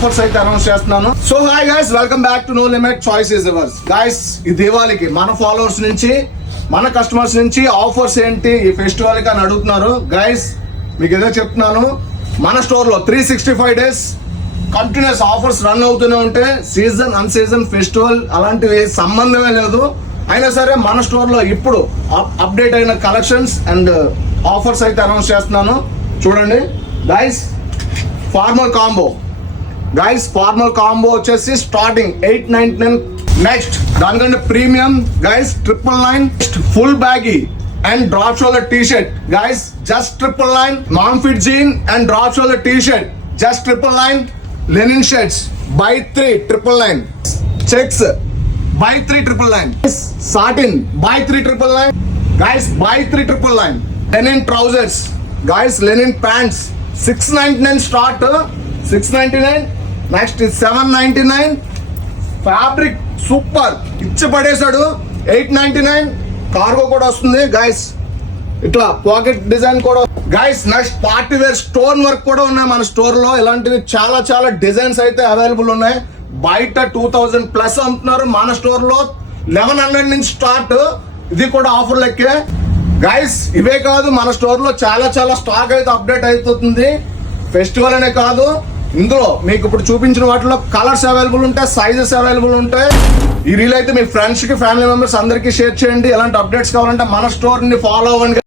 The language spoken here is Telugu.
ఆఫర్స్ అయితే అనౌన్స్ చేస్తున్నాను. So hi guys, welcome back to know limit choice is yours. Guys, ఈ దీవాళికి మన ఫాలోవర్స్ నుంచి మన కస్టమర్స్ నుంచి ఆఫర్స్ ఏంటి ఈ ఫెస్టివల్ కి అని అడుగుతున్నారు. గైస్, మీకు ఏదో చెప్తున్నాను, మన స్టోర్ లో 365 days కంటిన్యూస్ ఆఫర్స్ రన్ అవుతూనే ఉంటే సీజన్ అన్ సీజన్ ఫెస్టివల్ అలాంటివి సంబంధమే లేదు. అయినా సరే మన స్టోర్ లో ఇప్పుడు అప్డేట్ అయిన కలెక్షన్స్ అండ్ ఆఫర్స్ అయితే అనౌన్స్ చేస్తున్నాను. చూడండి గైస్, ఫార్మల్ కాంబో వచ్చేసి స్టార్టింగ్ 899. నెక్స్ట్ దానికంటే premium guys 999. Full baggy and drop shoulder T shirt guys just 999. Non fit jean and drop shoulder T shirt just 999. Linen shirts buy 3 999. Checks buy 3 999. Satin buy 3 999. Guys buy 3 999. Linen trousers guys, linen pants 699 start, 699. Next 799. Fabric super ఇచ్చి పడేశాడు, 899. కార్గో కూడా వస్తుంది గైస్, ఇట్లా పాకెట్ డిజైన్ కూడా guys. Next party wear stone work కూడా ఉన్నాయి మన స్టోర్ లో. ఇలాంటివి చాలా చాలా డిజైన్స్ అయితే అవైలబుల్ ఉన్నాయి. బయట 2000+ అమ్ముతున్నారు, మన స్టోర్ లో 1100 నుంచి స్టార్ట్. ఇది కూడా ఆఫర్ లెక్కే గైస్. ఇవే కాదు, మన స్టోర్ లో చాలా చాలా స్టాక్ అయితే అప్డేట్ అవుతుంది. ఫెస్టివల్ అనే కాదు, ఇందులో మీకు ఇప్పుడు చూపించిన వాటిలో కలర్స్ అవైలబుల్ ఉంటాయి, సైజెస్ అవైలబుల్ ఉంటాయి. ఈ రీల్ అయితే మీ ఫ్రెండ్స్ కి ఫ్యామిలీ మెంబర్స్ అందరికీ షేర్ చేయండి. ఎలాంటి అప్డేట్స్ కావాలంటే మన స్టోర్ ని ఫాలో అవ్వండి.